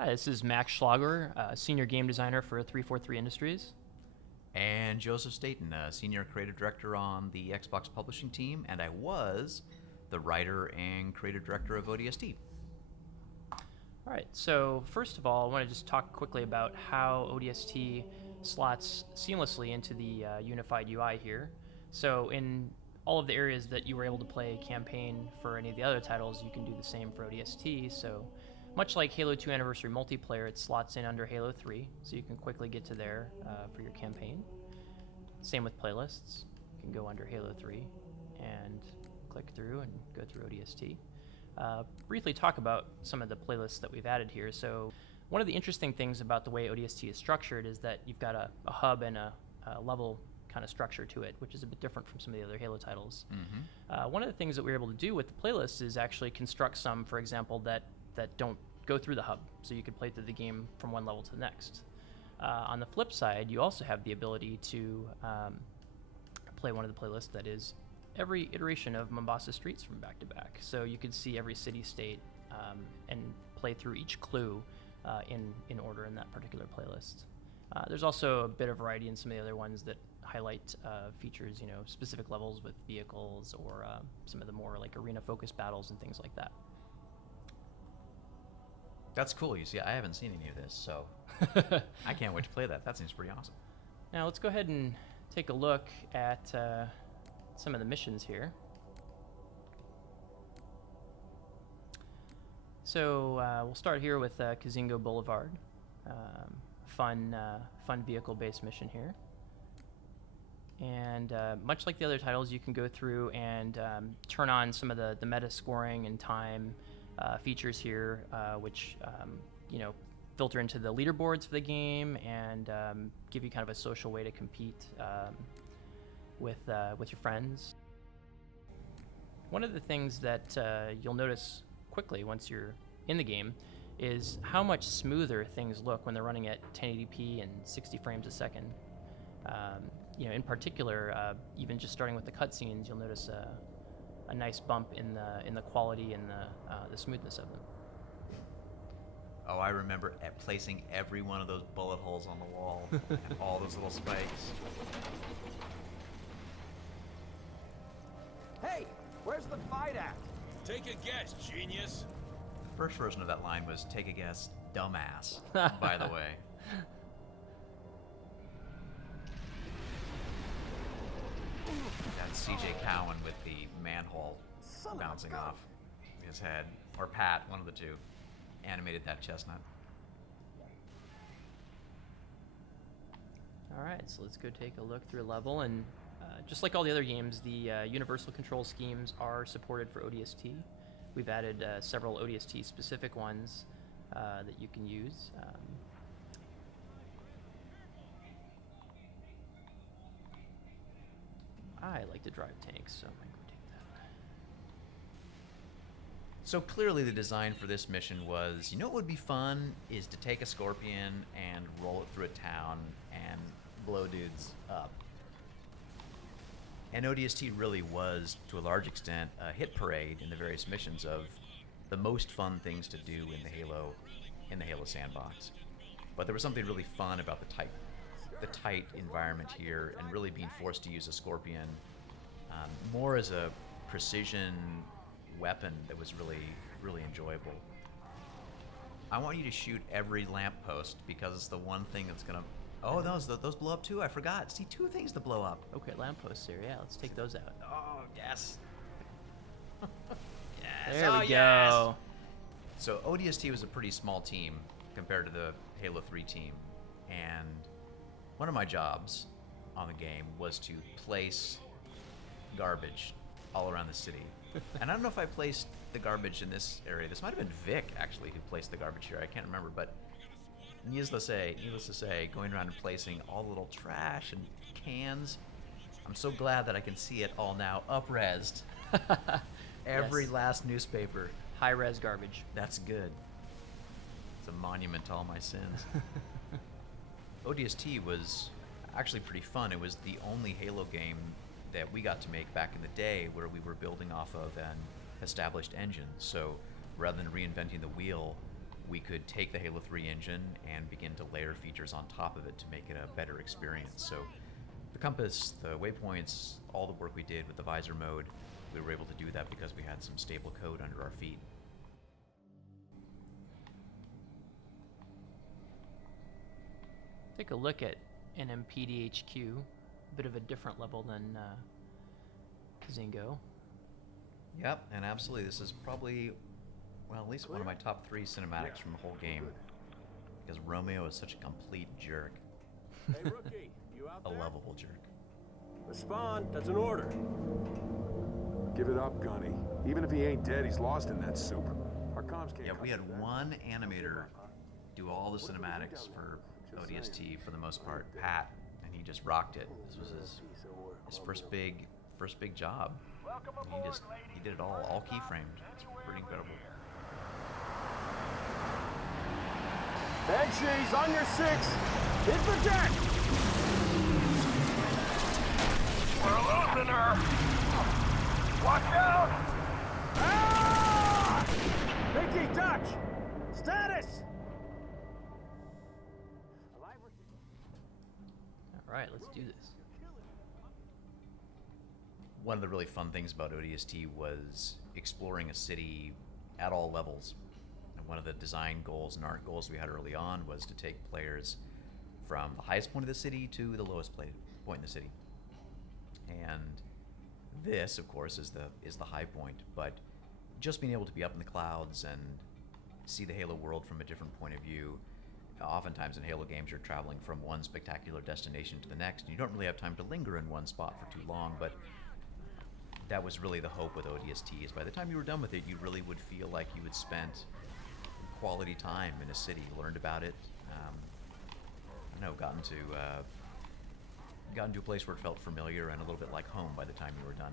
Hi, this is Max Szlagor, Senior Game Designer for 343 Industries. And Joseph Staten, Senior Creative Director on the Xbox Publishing team, and I was the writer and creative director of ODST. All right, so first of all, I want to just talk quickly about how ODST slots seamlessly into the unified UI here. So in all of the areas that you were able to play campaign for any of the other titles, you can do the same for ODST. So much like Halo 2 Anniversary Multiplayer, it slots in under Halo 3, so you can quickly get to there for your campaign. Same with playlists. You can go under Halo 3 and click through and go through ODST. Briefly talk about some of the playlists that we've added here. So one of the interesting things about the way ODST is structured is that you've got a hub and a level kind of structure to it, which is a bit different from some of the other Halo titles. Mm-hmm. One of the things that we're able to do with the playlists is actually construct some, for example, that don't go through the hub, so you can play through the game from one level to the next. On the flip side, you also have the ability to play one of the playlists that is every iteration of Mombasa Streets from back to back. So you can see every city-state and play through each clue in order in that particular playlist. There's also a bit of variety in some of the other ones that highlight features, specific levels with vehicles or some of the more like arena-focused battles and things like that. That's cool. You see, I haven't seen any of this, so I can't wait to play that. That seems pretty awesome. Now let's go ahead and take a look at some of the missions here. So we'll start here with Kazingo Boulevard. Fun vehicle-based mission here. And much like the other titles, you can go through and turn on some of the meta scoring and time features here, which filter into the leaderboards for the game and give you kind of a social way to compete with your friends. One of the things that you'll notice quickly once you're in the game is how much smoother things look when they're running at 1080p and 60 frames a second. In particular, even just starting with the cutscenes, you'll notice a nice bump in the quality and the smoothness of them. Oh, I remember placing every one of those bullet holes on the wall and all those little spikes. Hey, where's the fight at? Take a guess, genius. The first version of that line was "Take a guess, dumbass." By the way. That's C.J. Cowan with the manhole bouncing off his head, or Pat, one of the two, animated that chestnut. All right, so let's go take a look through a level, and just like all the other games, the universal control schemes are supported for ODST. We've added several ODST-specific ones that you can use. I like to drive tanks, so I might go take that. So clearly the design for this mission was, what would be fun is to take a Scorpion and roll it through a town and blow dudes up. And ODST really was, to a large extent, a hit parade in the various missions of the most fun things to do in the Halo sandbox. But there was something really fun about the tight environment here, and really being forced to use a Scorpion more as a precision weapon that was really, really enjoyable. I want you to shoot every lamppost because it's the one thing that's gonna. Oh, those blow up too. I forgot. See, two things to blow up. Okay, lampposts here. Yeah, let's take those out. Oh yes. Yes. There we go. Yes. So ODST was a pretty small team compared to the Halo 3 team, and one of my jobs on the game was to place garbage all around the city. And I don't know if I placed the garbage in this area. This might have been Vic, actually, who placed the garbage here. I can't remember, but needless to say, going around and placing all the little trash and cans. I'm so glad that I can see it all now up-resed. Every last newspaper. High-res garbage. That's good. It's a monument to all my sins. ODST was actually pretty fun. It was the only Halo game that we got to make back in the day where we were building off of an established engine. So rather than reinventing the wheel, we could take the Halo 3 engine and begin to layer features on top of it to make it a better experience. So the compass, the waypoints, all the work we did with the visor mode, we were able to do that because we had some stable code under our feet. Take a look at NMPDHQ, a bit of a different level than Zingo. Yep, and absolutely, this is probably, well, at least one of my top 3 cinematics from the whole game. Because Romeo is such a complete jerk. Hey, rookie, you out A there? lovable jerk. Respond. That's an order. Give it up, Gunny. Even if he ain't dead, he's lost in that soup. Our comms can't Yeah, cut we had through that. one animator do all the cinematics for ODST for the most part, Pat, and he just rocked it. This was his first big job. And he did it all keyframed. It's pretty incredible. Bag she's on your 6. Hit the deck. We're losing her. Watch out. Ah! Mickey, Dutch. Status. All right, let's do this. One of the really fun things about ODST was exploring a city at all levels. And one of the design goals and art goals we had early on was to take players from the highest point of the city to the lowest point in the city. And this, of course, is the high point, but just being able to be up in the clouds and see the Halo world from a different point of view. Oftentimes in Halo games, you're traveling from one spectacular destination to the next, and you don't really have time to linger in one spot for too long, but that was really the hope with ODST, is by the time you were done with it, you really would feel like you had spent quality time in a city, learned about it, I don't know, gotten to a place where it felt familiar and a little bit like home by the time you were done.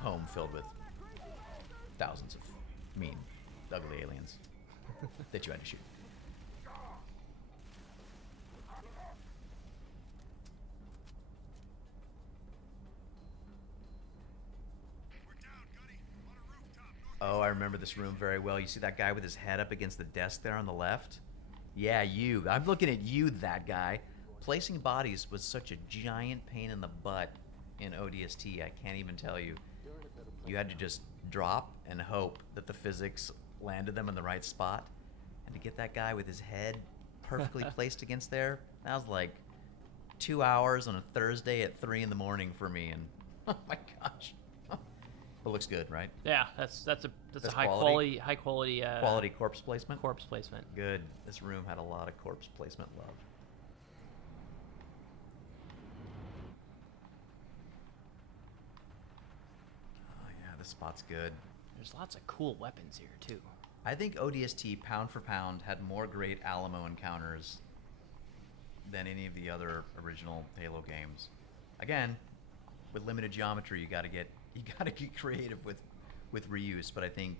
Home filled with thousands of mean, ugly aliens that you had to shoot. Oh, I remember this room very well. You see that guy with his head up against the desk there on the left? Yeah, you. I'm looking at you, that guy. Placing bodies was such a giant pain in the butt in ODST, I can't even tell you. You had to just drop and hope that the physics landed them in the right spot. And to get that guy with his head perfectly placed against there, that was like 2 hours on a Thursday at 3 in the morning for me, and oh my gosh. It looks good, right? Yeah, that's a That's high quality? quality Quality corpse placement? corpse placement. Good. This room had a lot of corpse placement love. Oh yeah, this spot's good. There's lots of cool weapons here too. I think ODST, pound for pound, had more great Alamo encounters than any of the other original Halo games. Again, with limited geometry, you gotta get creative with reuse, but I think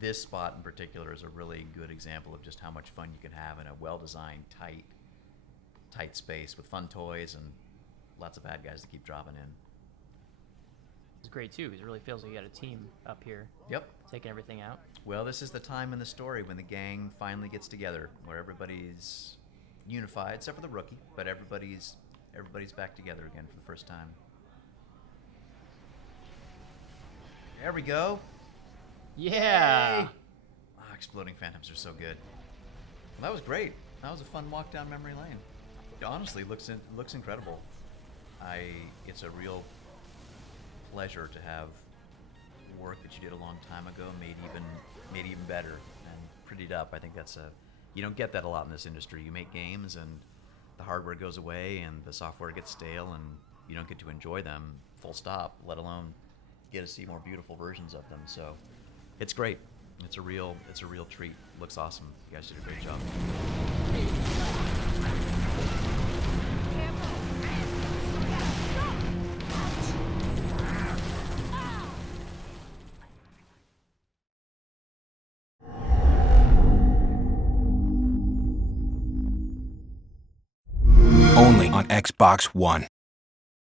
this spot in particular is a really good example of just how much fun you can have in a well-designed, tight space with fun toys and lots of bad guys to keep dropping in. It's great too, because it really feels like you got a team up here Yep. taking everything out. Well, this is the time in the story when the gang finally gets together, where everybody's unified, except for the rookie, but everybody's back together again for the first time. There we go. Yeah. Yay! Ah, exploding phantoms are so good. Well, that was great. That was a fun walk down memory lane. It honestly looks incredible. It's a real pleasure to have work that you did a long time ago made even better and prettied up. I think you don't get that a lot in this industry. You make games and the hardware goes away and the software gets stale and you don't get to enjoy them full stop, let alone get to see more beautiful versions of them. So it's great. It's a real treat. Looks awesome. You guys did a great job. Only on Xbox One.